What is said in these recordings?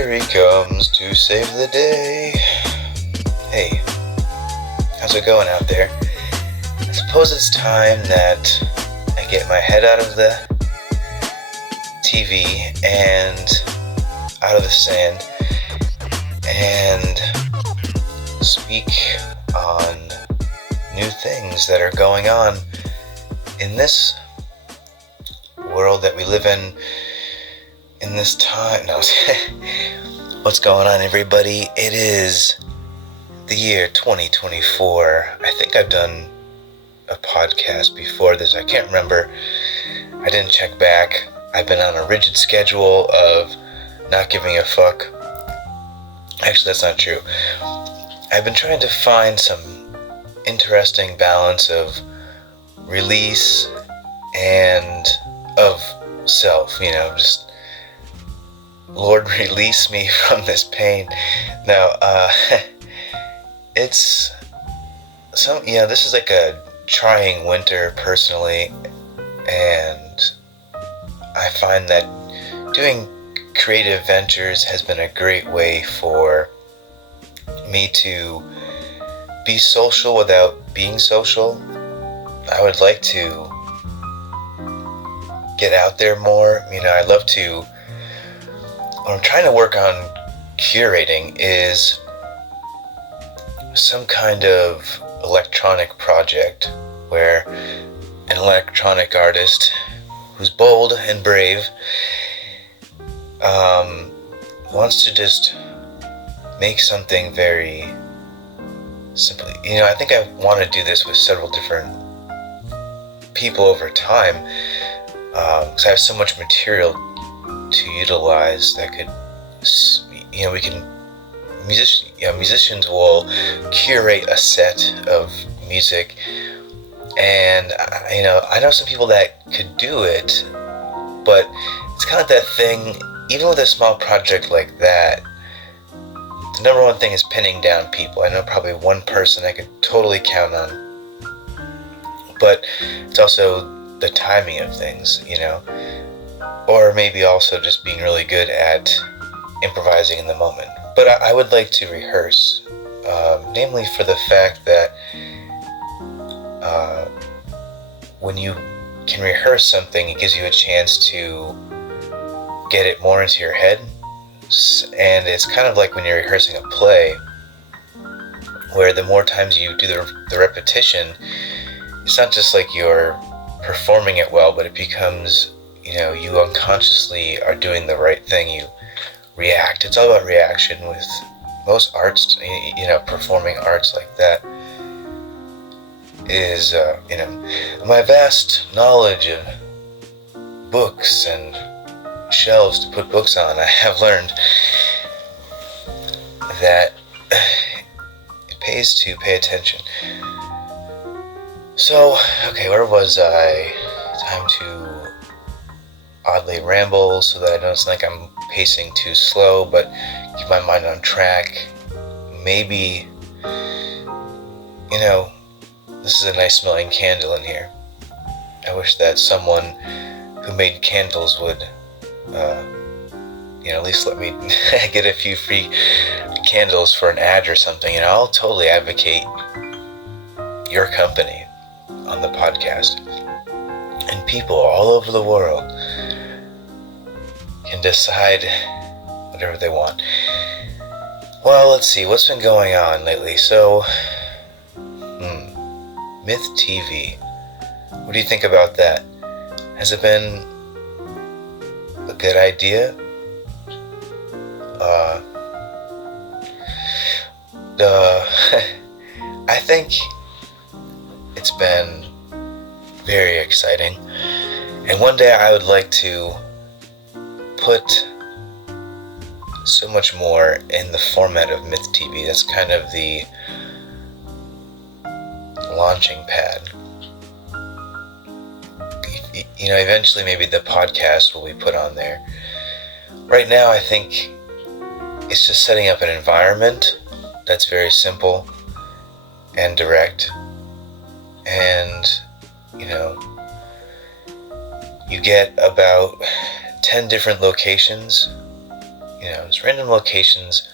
Here he comes to save the day. Hey, how's it going out there? I suppose it's time that I get my head out of the TV and out of the sand and speak on new things that are going on in this world that we live in this time. No, what's going on, everybody? It is the year 2024. I think I've done a podcast before this. I can't remember. I didn't check back. I've been on a rigid schedule of not giving a fuck. Actually, that's not true. I've been trying to find some interesting balance of release and of self, just Lord, release me from this pain. No, it's this is like a trying winter personally, and I find that doing creative ventures has been a great way for me to be social without being social. I would like to get out there more. I love to. What I'm trying to work on curating is some kind of electronic project where an electronic artist who's bold and brave wants to just make something very simply. I think I want to do this with several different people over time, because I have so much material to utilize that could, musicians will curate a set of music, and I know some people that could do it, but it's kind of that thing. Even with a small project like that, the number one thing is pinning down people. I know probably one person I could totally count on, but it's also the timing of things, or maybe also just being really good at improvising in the moment. But I would like to rehearse, namely for the fact that when you can rehearse something, it gives you a chance to get it more into your head. And it's kind of like when you're rehearsing a play, where the more times you do the repetition, it's not just like you're performing it well, but it becomes, you unconsciously are doing the right thing. You react. It's all about reaction with most arts, performing arts like that is, my vast knowledge of books and shelves to put books on. I have learned that it pays to pay attention. So, okay, where was I? Time to oddly ramble so that I don't sound like I'm pacing too slow, but keep my mind on track. Maybe, this is a nice smelling candle in here. I wish that someone who made candles would, at least let me get a few free candles for an ad or something, and I'll totally advocate your company on the podcast. And people all over the world can decide whatever they want. Well, let's see, what's been going on lately? So, Mythyw. What do you think about that? Has it been a good idea? I think it's been very exciting, and one day I would like to put so much more in the format of Mythyw. That's kind of the launching pad. Eventually maybe the podcast will be put on there. Right now I think it's just setting up an environment that's very simple and direct, and you get about 10 different locations just random locations.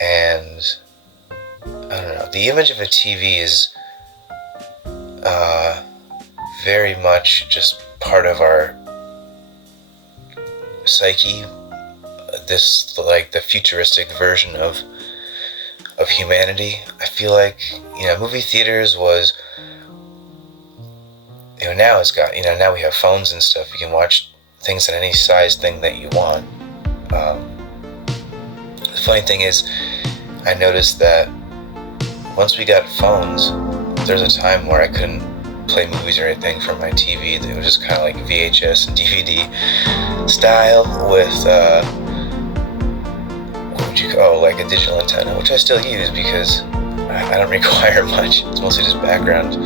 And I don't know, the image of a TV is very much just part of our psyche. This, like, the futuristic version of humanity. I feel like, movie theaters was, now it's got, now we have phones and stuff. You can watch things in any size thing that you want. The funny thing is, I noticed that once we got phones, there's a time where I couldn't play movies or anything from my TV. It was just kind of like VHS and DVD style with, what would you call, like a digital antenna, which I still use because I don't require much. It's mostly just background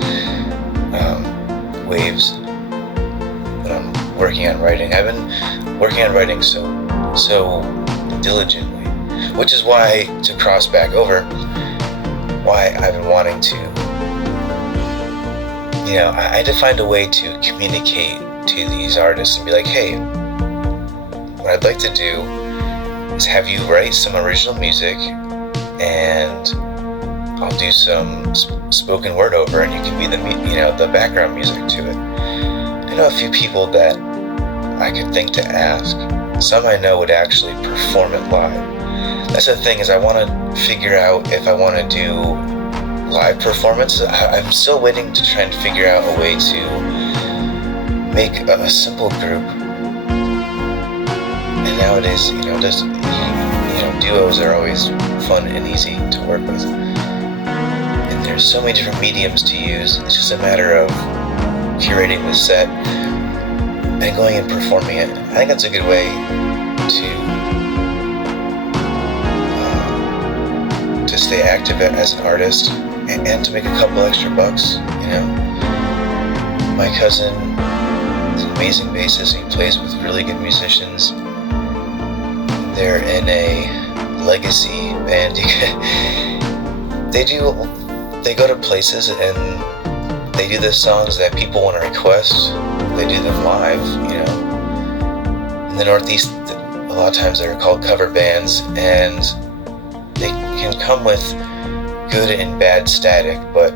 waves. But I'm working on writing. I've been working on writing so diligently, which is why, to cross back over, why I've been wanting to, I had to find a way to communicate to these artists and be like, hey, what I'd like to do is have you write some original music, and I'll do some spoken word over, and you can be the background music to it. I know a few people that I could think to ask. Some I know would actually perform it live. That's the thing, is I want to figure out if I want to do live performances. I'm still waiting to try and figure out a way to make a simple group. And nowadays, duos are always fun and easy to work with. And there's so many different mediums to use. It's just a matter of curating the set and going and performing it. I think that's a good way to stay active as an artist and to make a couple extra bucks. My cousin is an amazing bassist. He plays with really good musicians. They're in a legacy band. They go to places and they do the songs that people want to request. They do them live. In the Northeast, a lot of times they're called cover bands, and they can come with good and bad static, but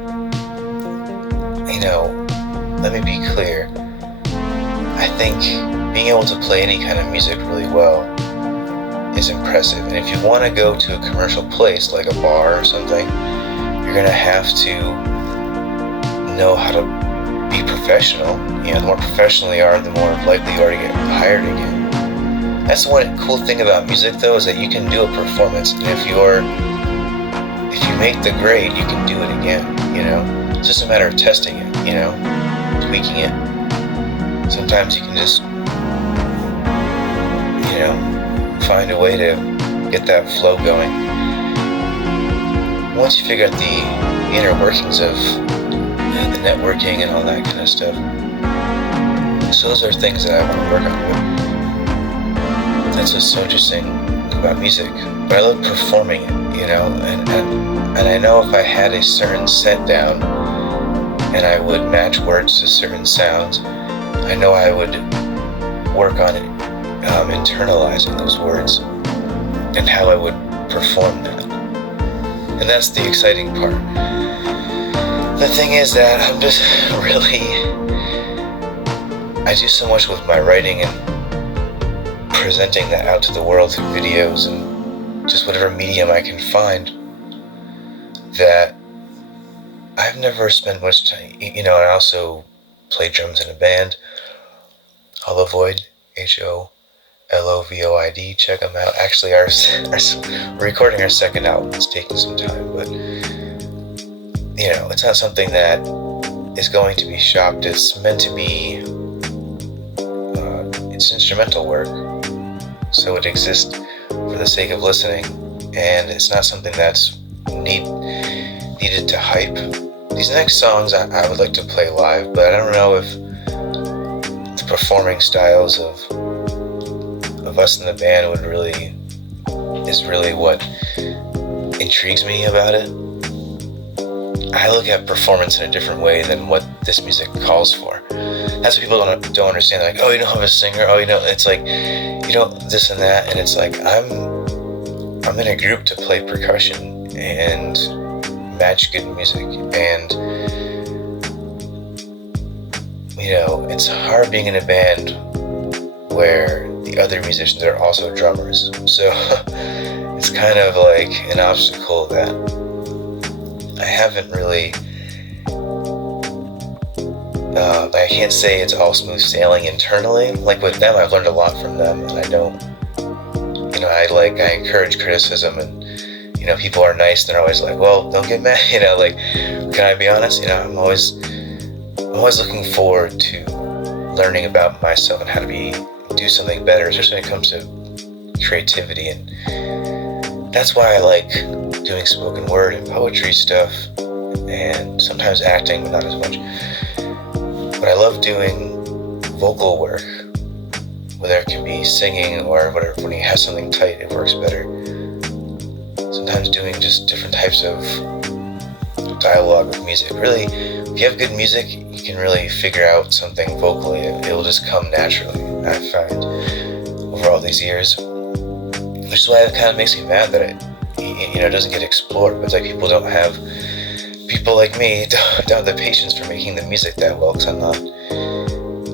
let me be clear. I think being able to play any kind of music really well is impressive. And if you want to go to a commercial place like a bar or something, you're going to have to know how to be professional. The more professional you are, the more likely you are to get hired again. That's the one cool thing about music, though, is that you can do a performance, and if you make the grade, you can do it again. It's just a matter of testing it, tweaking it. Sometimes you can just, find a way to get that flow going. Once you figure out the inner workings of the networking and all that kind of stuff, so those are things that I want to work on with. That's what's so interesting about music. But I love performing it, and I know if I had a certain set down and I would match words to certain sounds, I know I would work on it, internalizing those words and how I would perform that. And that's the exciting part. The thing is that I'm just I do so much with my writing and presenting that out to the world through videos and just whatever medium I can find, that I've never spent much time, and I also play drums in a band, Holovoid, HOLOVOID, check them out. Actually, we're recording our second album. It's taking some time, but it's not something that is going to be shopped. It's meant to be, it's instrumental work, so it exists for the sake of listening, and it's not something that's needed to hype. These next songs I would like to play live, but I don't know if the performing styles of us in the band is really what intrigues me about it. I look at performance in a different way than what this music calls for. That's what people don't understand. They're like, oh, you don't have a singer. Oh, it's like, this and that. And it's like, I'm in a group to play percussion and match good music. And, it's hard being in a band where the other musicians are also drummers. So it's kind of like an obstacle that I haven't really, I can't say it's all smooth sailing internally. Like with them, I've learned a lot from them, and I encourage criticism, and, people are nice, and they're always like, well, don't get mad, can I be honest? I'm always looking forward to learning about myself and how to do something better, especially when it comes to creativity. And that's why I like doing spoken word and poetry stuff, and sometimes acting, but not as much. But I love doing vocal work, whether it can be singing or whatever. When you have something tight, it works better. Sometimes doing just different types of dialogue with music. Really, if you have good music, you can really figure out something vocally. It will just come naturally, I find, over all these years. Which is why it kind of makes me mad that it doesn't get explored. But it's like people like me don't have the patience for making the music that well, because I'm not,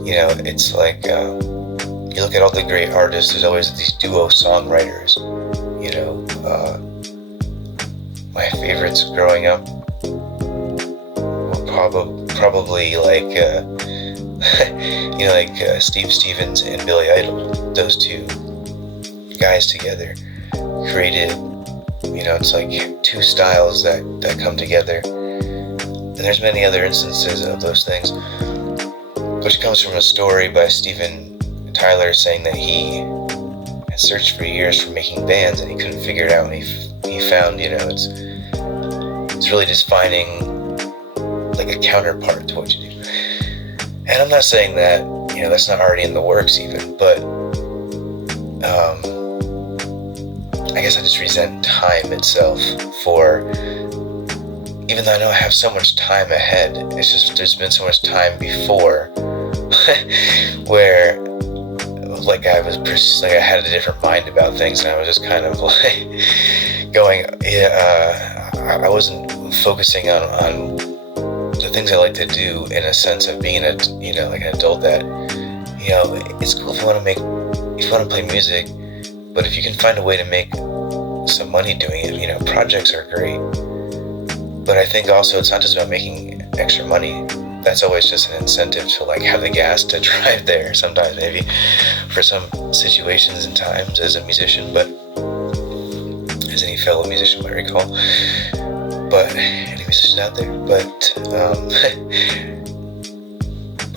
it's like, you look at all the great artists, there's always these duo songwriters, my favorites growing up were probably like, Steve Stevens and Billy Idol. Those two guys together created, it's like two styles that come together. And there's many other instances of those things, which comes from a story by Steven Tyler saying that he had searched for years for making bands and he couldn't figure it out, and he found, it's really just finding like a counterpart to what you do. And I'm not saying that, that's not already in the works even, but I guess I just resent time itself for, even though I know I have so much time ahead, it's just there's been so much time before where like I had a different mind about things, and I was just kind of like going, I wasn't focusing on the things I like to do in a sense of being like an adult that, it's cool if you want to play music, but if you can find a way to make some money doing it, projects are great. But I think also it's not just about making extra money. That's always just an incentive to like have the gas to drive there sometimes, maybe for some situations and times as a musician, but as any fellow musician might recall. But any musicians out there, but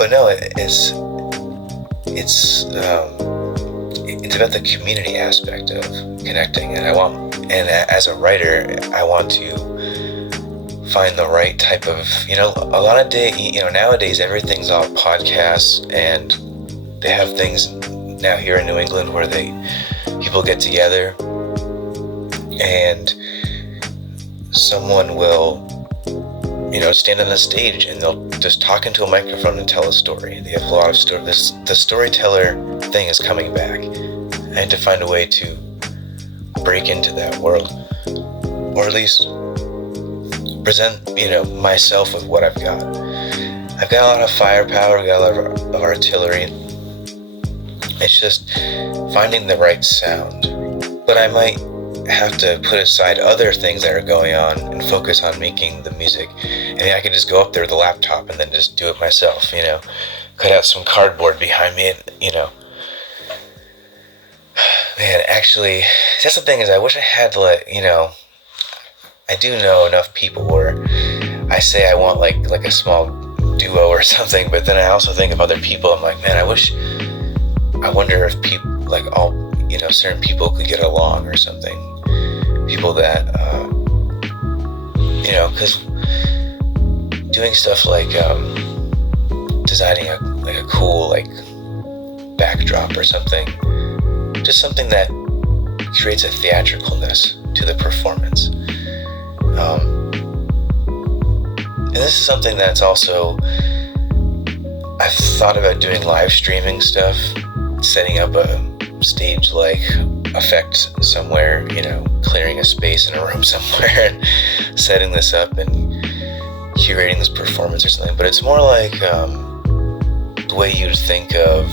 no, it's about the community aspect of connecting, and as a writer, I want to find the right type of, a lot of nowadays everything's all podcasts, and they have things now here in New England where people get together and someone will, stand on a stage and they'll just talk into a microphone and tell a story. They have a lot of stories. The storyteller thing is coming back. I had to find a way to break into that world, or at least present, myself with what I've got. I've got a lot of firepower, I've got a lot of artillery. It's just finding the right sound. But I might have to put aside other things that are going on and focus on making the music. And I could just go up there with a laptop and then just do it myself, cut out some cardboard behind me and, Man, actually, that's the thing is I wish I had I do know enough people where I say I want like a small duo or something, but then I also think of other people. I'm like, man, I wonder if people, like all, certain people could get along or something. People that, because doing stuff like designing a cool backdrop or something, just something that creates a theatricalness to the performance. And this is something that's also, I've thought about doing live streaming stuff, setting up a stage-like effect somewhere, clearing a space in a room somewhere and setting this up and curating this performance or something. But it's more like the way you'd think of,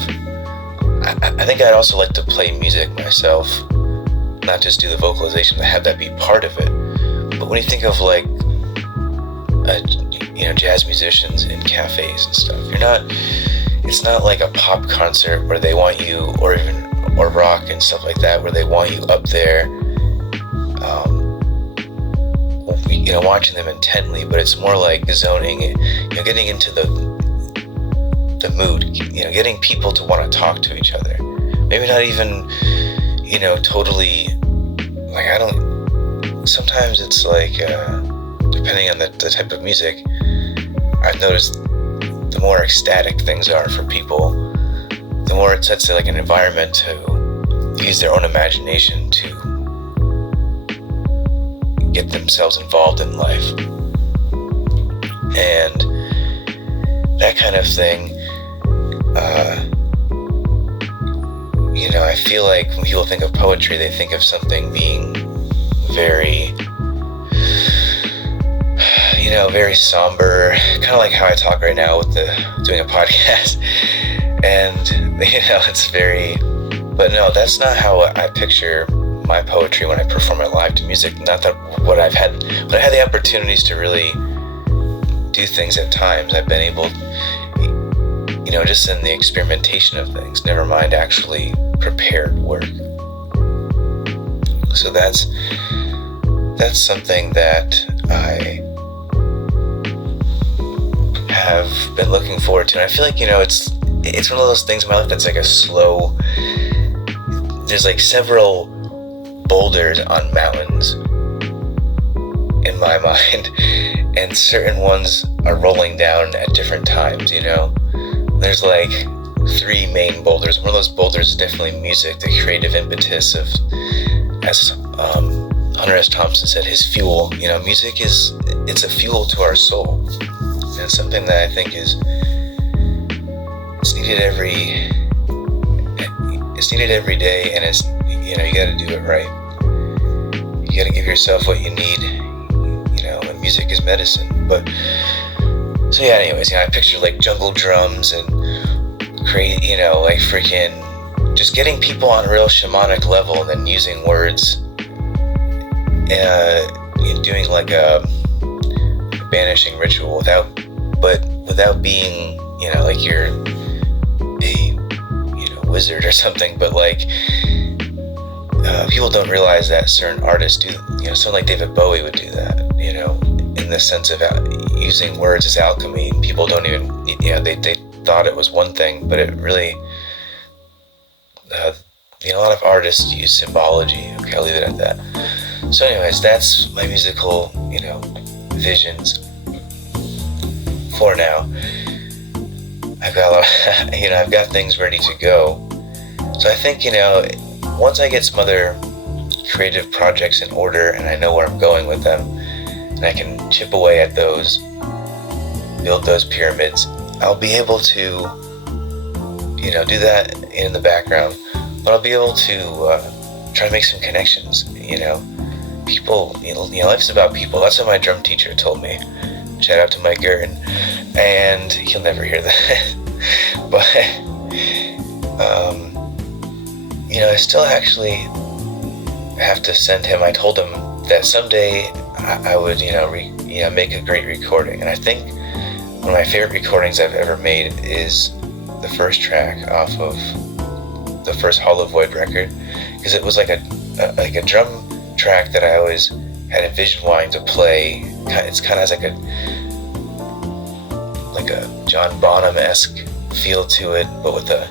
I think I'd also like to play music myself, not just do the vocalization, to have that be part of it. But when you think of like, jazz musicians in cafes and stuff, it's not like a pop concert where they want you, or rock and stuff like that, where they want you up there, watching them intently. But it's more like zoning, getting into the mood, getting people to want to talk to each other. Maybe not even, totally, like, sometimes it's like, depending on the type of music, I've noticed the more ecstatic things are for people, the more it sets like an environment to use their own imagination to get themselves involved in life. And that kind of thing, I feel like when people think of poetry, they think of something being very, very somber, kind of like how I talk right now with doing a podcast. And, it's very, but no, that's not how I picture my poetry when I perform it live to music. Not that but I had the opportunities to really do things at times, I've been able, just in the experimentation of things, never mind actually prepared work. So that's something that I have been looking forward to. And I feel like, it's one of those things in my life that's like a slow, there's like several boulders on mountains in my mind, and certain ones are rolling down at different times, There's like 3 main boulders. One of those boulders is definitely music, the creative impetus of, as Hunter S. Thompson said, his fuel. Music it's a fuel to our soul. And it's something that I think it's needed every day, and it's, you gotta do it right. You gotta give yourself what you need, and music is medicine. But, so yeah, anyways, I picture like jungle drums and create, like freaking just getting people on a real shamanic level, and then using words, doing like a banishing ritual without being, like you're a, wizard or something. But like, people don't realize that certain artists do, someone like David Bowie would do that, in the sense of using words as alchemy. People don't even, they thought it was one thing, but it really, a lot of artists use symbology. Okay, I'll leave it at that. So anyways, that's my musical, visions for now. I've got a lot of, I've got things ready to go. So I think, once I get some other creative projects in order and I know where I'm going with them, and I can chip away at those, build those pyramids, I'll be able to, do that in the background, but I'll be able to try to make some connections, People, life's about people. That's what my drum teacher told me. Shout out to Mike Gurton, and he'll never hear that. But, I still actually have to send him. I told him that someday I would, make a great recording. And I think one of my favorite recordings I've ever made is the first track off of the first Hollow Void record, because it was like a drum track that I always had envisioned wanting to play. It's kind of has like a John Bonham-esque feel to it, but with a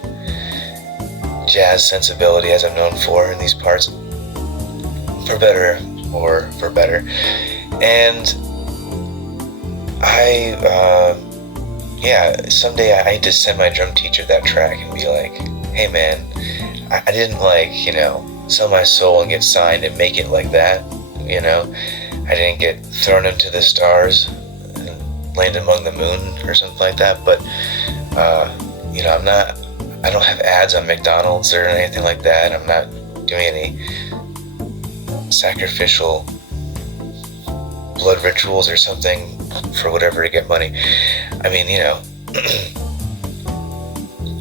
jazz sensibility, as I'm known for in these parts, for better or for better. And someday I need to send my drum teacher that track and be like, hey man, I didn't sell my soul and get signed and make it like that, I didn't get thrown into the stars land among the moon or something like that. But I don't have ads on McDonald's or anything like that. I'm not doing any sacrificial blood rituals or something for whatever to get money. I mean,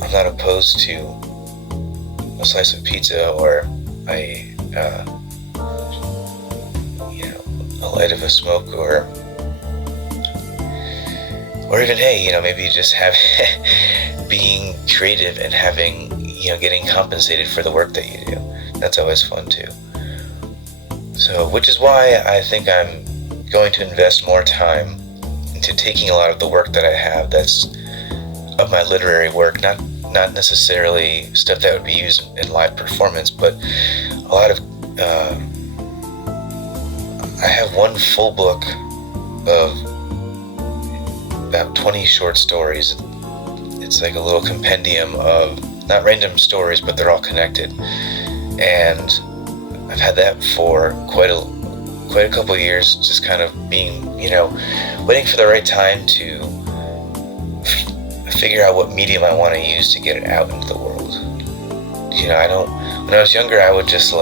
I'm not opposed to a slice of pizza or a light of a smoke, or even, hey, maybe just have being creative and having, getting compensated for the work that you do. That's always fun too. So, which is why I think I'm going to invest more time into taking a lot of the work that I have that's of my literary work, not necessarily stuff that would be used in live performance, but a lot of I have one full book of about 20 short stories. It's like a little compendium of not random stories, but they're all connected. And I've had that for quite a couple of years, just kind of being, waiting for the right time to figure out what medium I want to use to get it out into the world. When I was younger, I would just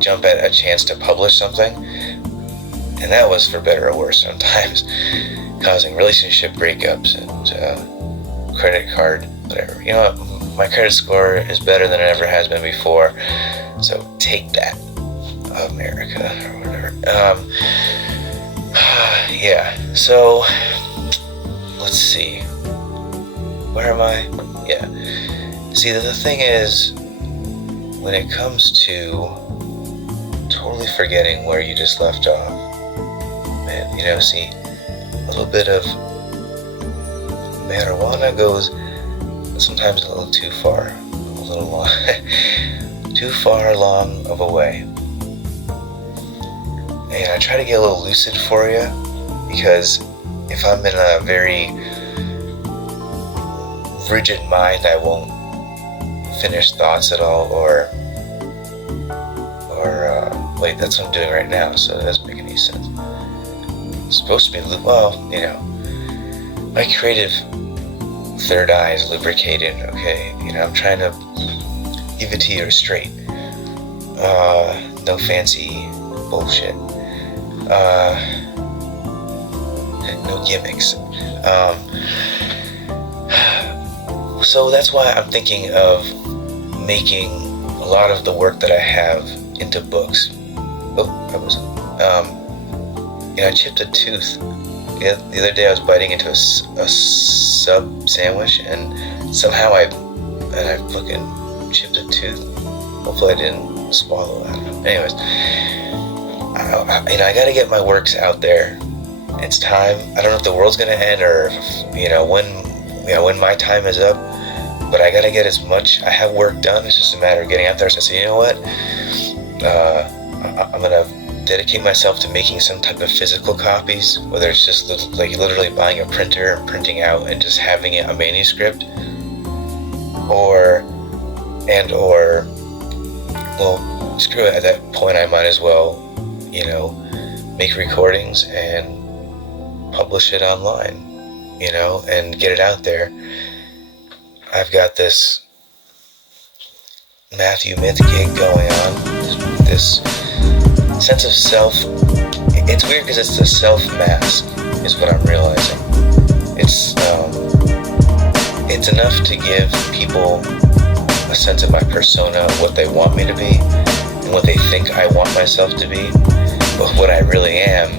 jump at a chance to publish something, and that was for better or worse sometimes, causing relationship breakups and credit card, whatever. My credit score is better than it ever has been before, so take that, America, or whatever. Yeah, so let's see. Where am I? Yeah. See, the thing is, when it comes to totally forgetting where you just left off, man, see, a little bit of marijuana goes sometimes a little too far, a little long, too far along of a way. And I try to get a little lucid for you, because if I'm in a very rigid mind, I won't finish thoughts at all, or wait, that's what I'm doing right now, so it doesn't make any sense. It's supposed to be, my creative third eye is lubricated, okay? I'm trying to give it to you straight. No fancy bullshit. No gimmicks. So that's why I'm thinking of making a lot of the work that I have into books. I chipped a tooth. The other day I was biting into a sub sandwich, and somehow I fucking chipped a tooth. Hopefully I didn't swallow that. Anyways, I gotta get my works out there. It's time. I don't know if the world's gonna end, or when my time is up, but I gotta get as much. I have work done. It's just a matter of getting out there. So I say, you know what? I'm gonna dedicate myself to making some type of physical copies, whether it's just literally buying a printer and printing out and just having it a manuscript, or well, screw it. At that point, I might as well, make recordings and publish it online, and get it out there. I've got this Mythyw myth gig going on, this sense of self. It's weird because it's the self mask, is what I'm realizing. It's enough to give people a sense of my persona, what they want me to be, and what they think I want myself to be. But what I really am,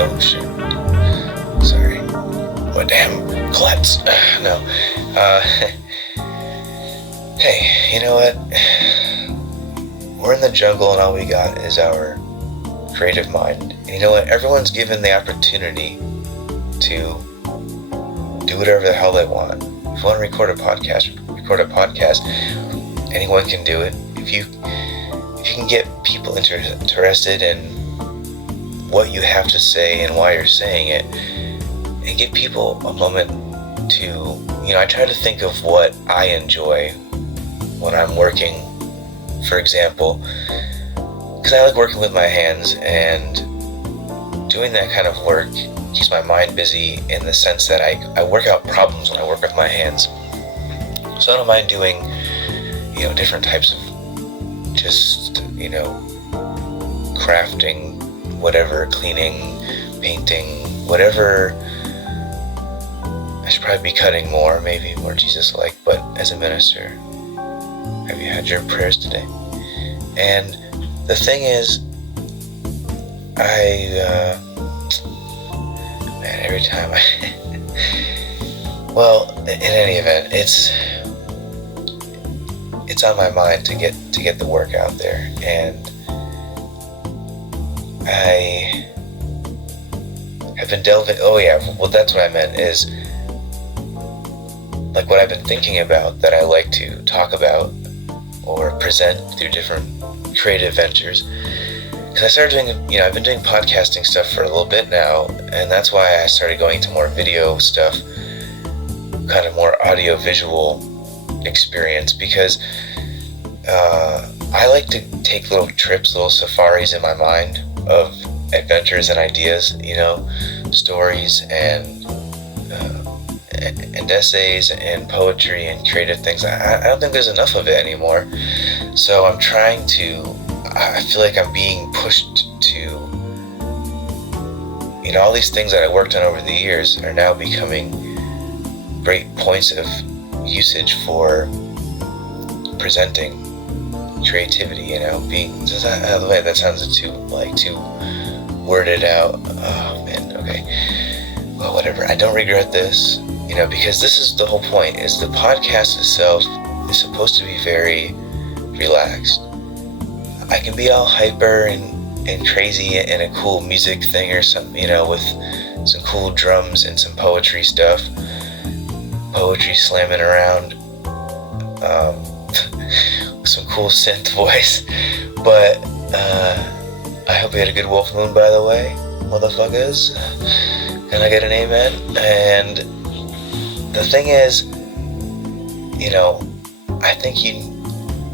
oh shit, sorry, what damn klutz, no, hey, you know what, we're in the jungle and all we got is our creative mind. And you know what, everyone's given the opportunity to do whatever the hell they want. If you want to record a podcast, anyone can do it. If you can get people interested in what you have to say and why you're saying it, and give people a moment to, I try to think of what I enjoy when I'm working, for example, because I like working with my hands, and doing that kind of work keeps my mind busy in the sense that I work out problems when I work with my hands. So I don't mind doing, different types of just, crafting, whatever, cleaning, painting, whatever. I should probably be cutting more, maybe more Jesus-like, but as a minister, have you had your prayers today? And the thing is, every time well, in any event, it's on my mind to get the work out there, and I have been delving. Oh yeah, well, that's what I meant, is like what I've been thinking about that I like to talk about or present through different creative ventures. Because I started doing, I've been doing podcasting stuff for a little bit now, and that's why I started going to more video stuff, kind of more audio-visual experience, because I like to take little trips, little safaris in my mind of adventures and ideas, stories and essays and poetry and creative things. I don't think there's enough of it anymore. So I'm trying to, I feel like I'm being pushed to, all these things that I worked on over the years are now becoming great points of usage for presenting creativity, being, by the way, that sounds too worded out. Oh man, okay. Well, whatever. I don't regret this, because this is the whole point, is the podcast itself is supposed to be very relaxed. I can be all hyper and crazy in a cool music thing or something, with some cool drums and some poetry stuff, poetry slamming around, some cool synth voice. But I hope you had a good wolf moon, by the way, motherfuckers. Can I get an amen? And the thing is, I think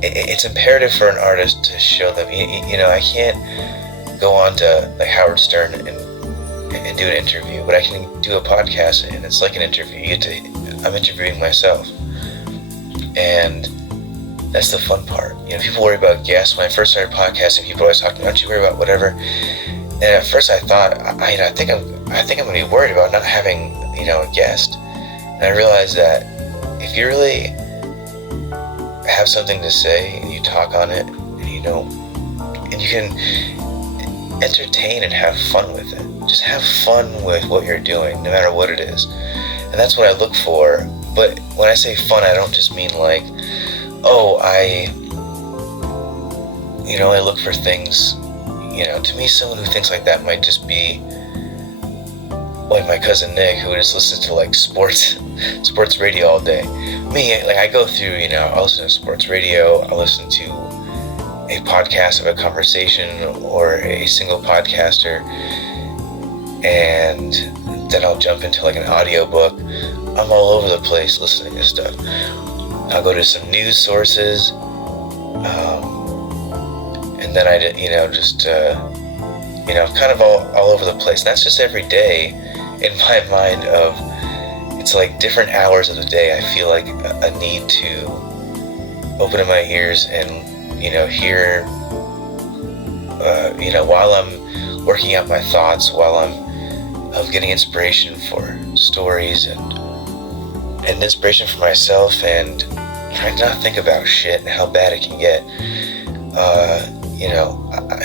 it's imperative for an artist to show them, I can't go on to like Howard Stern and do an interview, but I can do a podcast and it's like an interview. I'm interviewing myself, and that's the fun part. People worry about guests. When I first started podcasting, people always talking, don't you worry about whatever? And at first I thought, I think I'm gonna be worried about not having, a guest. And I realized that if you really have something to say and you talk on it, and you can entertain and have fun with it. Just have fun with what you're doing, no matter what it is. And that's what I look for. But when I say fun, I don't just mean like, I look for things, to me, someone who thinks like that might just be like my cousin Nick, who just listens to like sports radio all day. Me, like I go through, I'll listen to sports radio, I'll listen to a podcast of a conversation or a single podcaster, and then I'll jump into like an audiobook. I'm all over the place listening to stuff. I'll go to some news sources, and then I, kind of all over the place. And that's just every day in my mind of, it's like different hours of the day. I feel like a need to open up my ears and, hear, while I'm working out my thoughts, while I'm getting inspiration for stories and inspiration for myself, and trying to not think about shit and how bad it can get.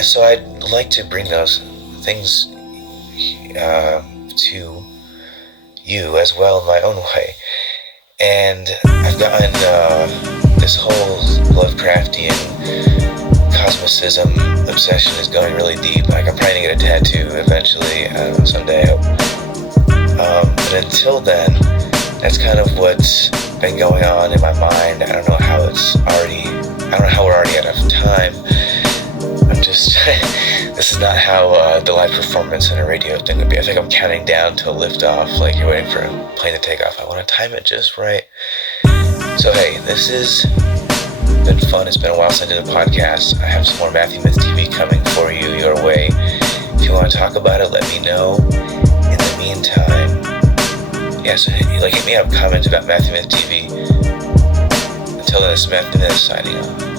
So I'd like to bring those things to you as well in my own way. And I've gotten this whole Lovecraftian cosmicism obsession is going really deep. Like I'm trying to get a tattoo eventually, someday I hope. But until then, that's kind of what's been going on in my mind. I don't know how we're already out of time. I'm just, this is not how the live performance in a radio thing would be. I think I'm counting down to lift off, like you're waiting for a plane to take off. I want to time it just right. So hey, this has been fun. It's been a while since I did a podcast. I have some more Mythyw TV coming for you your way. If you want to talk about it, let me know. In the meantime, yeah, so hit me up, comments about Mythyw TV. Until then, it's Mythyw signing off.